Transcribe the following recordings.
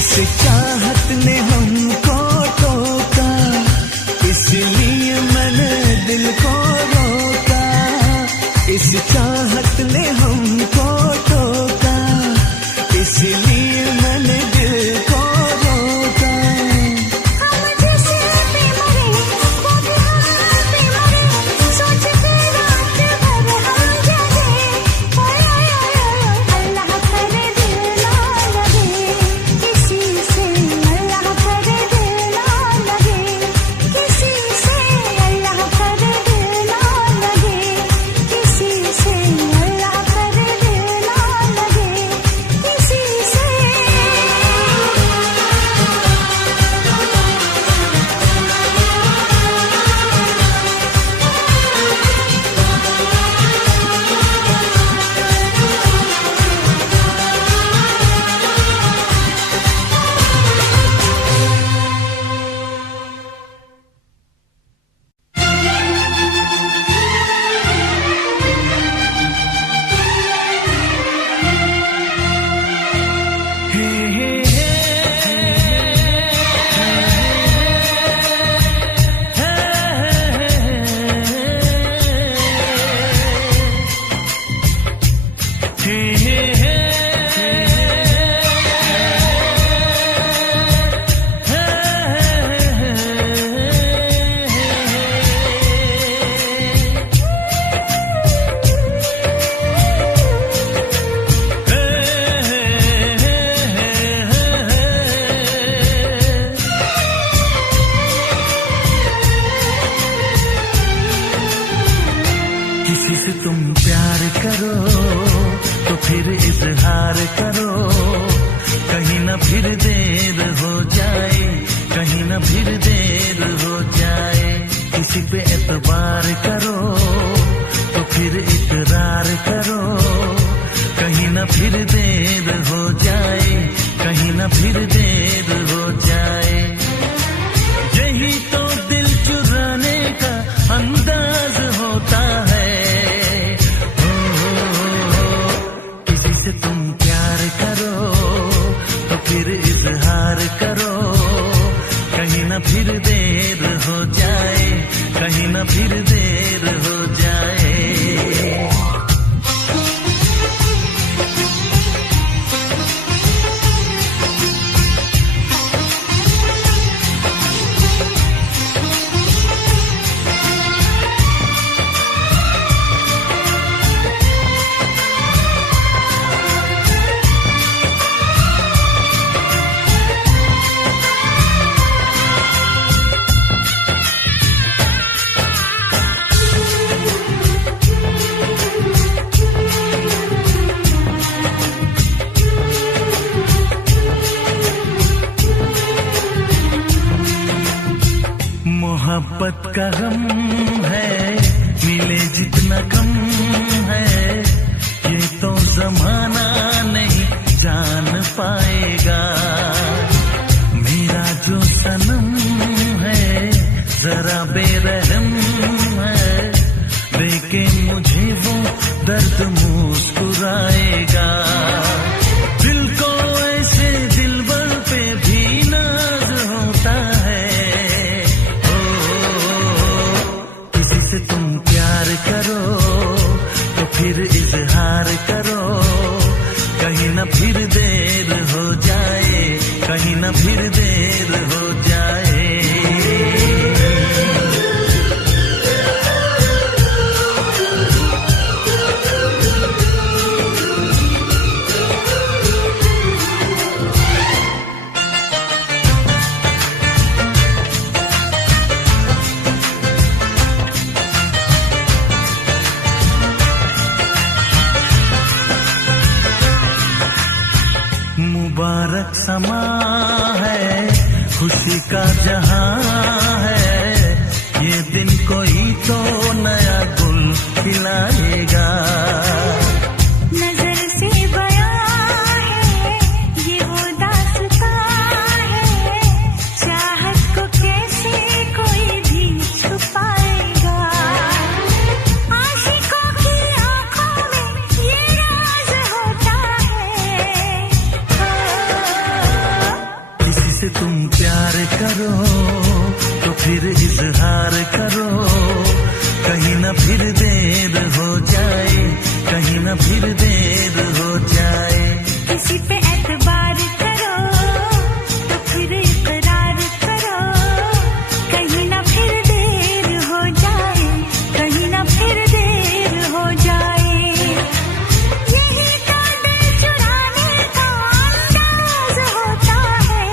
इस चाहत ने हमको टोका, इसलिए मैंने दिल को रोका। इस चाहत ने हमको टोका, इसलिए मैंने दिल को रोका। हम जैसे पे मरे वो भी हाथ पे मरे, सोच के रात भर हम जगे। ओए ओए ओए अल्लाह करे दिल ना लगे किसी से, अल्लाह करे दिल ना लगे किसी से, अल्लाह करे दिल ना लगे किसी से, अल्लाह करे दिल ना लगे किसी से। किसी से तुम प्यार करो तो फिर इजहार करो, कहीं ना फिर देर हो जाए, कहीं ना फिर देर हो जाए। किसी पे एतबार करो तो फिर इकरार करो, कहीं ना फिर देर हो जाए, कहीं ना फिर देर हो जाए। यही तो दिल चुराने का अंदाज होता है। किसी से तुम प्यार करो तो फिर इजहार करो, कहीं ना फिर देर हो जाए, कहीं ना फिर देर हो जाए। मोहब्बत का गम है, मिले जितना कम है, ये तो जमाना नहीं जान पाएगा। मेरा जो सनम है जरा बेरहम है, देखे मुझे वो दर्द मुस्कुराएगा। दिल को ऐसे दिलबर पे भी नाज होता है। से तुम प्यार करो तो फिर इजहार करो, कहीं ना फिर देर हो जाए, कहीं ना फिर देर हो जाए। मुबारक समा है, खुशी का जहां है, ये दिन कोई तो नया गुल खिलाएगा। नजर से बयां है ये वो दास्तां है, चाहत को कैसे कोई भी छुपाएगा। आशिकों की आंखों में ये राज होता है। से तुम प्यार करो तो फिर इजहार करो, कहीं ना फिर देर हो जाए, कहीं ना फिर देर हो जाए। किसी पे एतबार करो तो फिर इकरार करो, कहीं ना फिर देर हो जाए, कहीं ना फिर देर हो जाए। यही तो दिल चुराने का अंदाज होता है।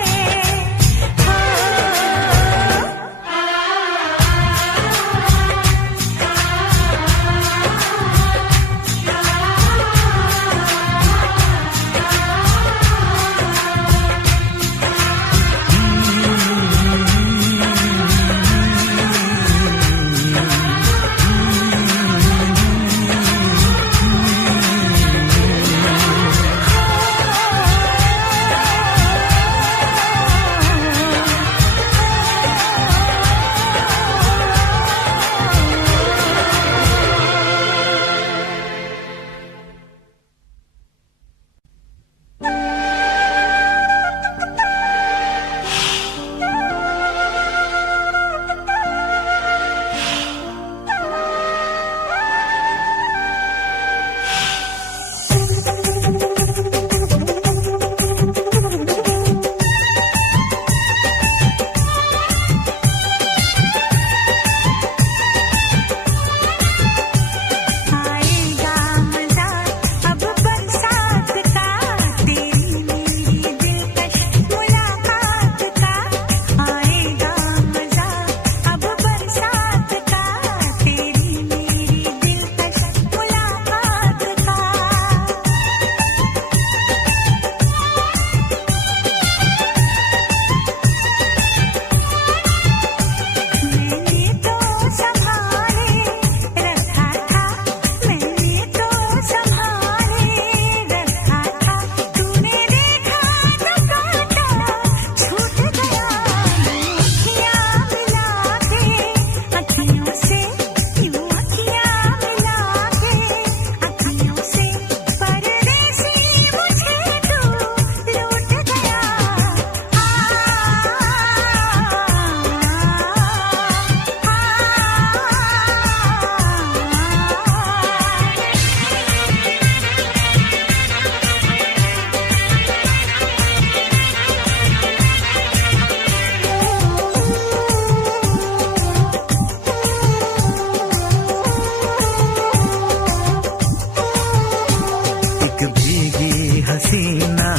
हसीना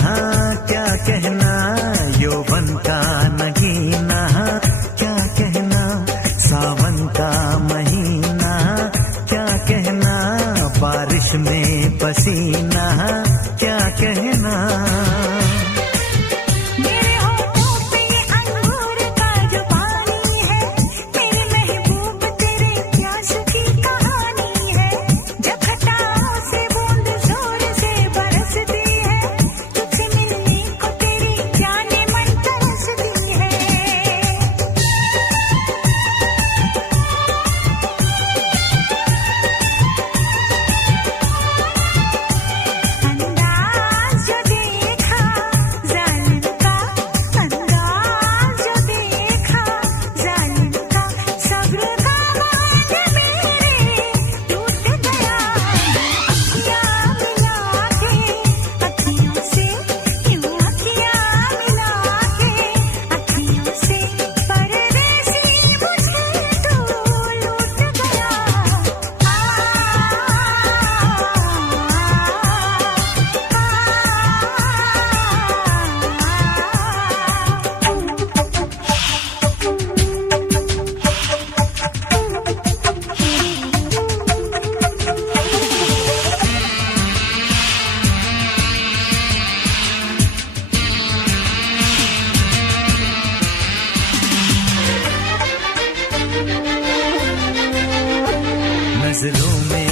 क्या कहना, यौवन का नगीना क्या कहना, सावन का महीना क्या कहना, बारिश में पसीना क्या कहना। नजरों में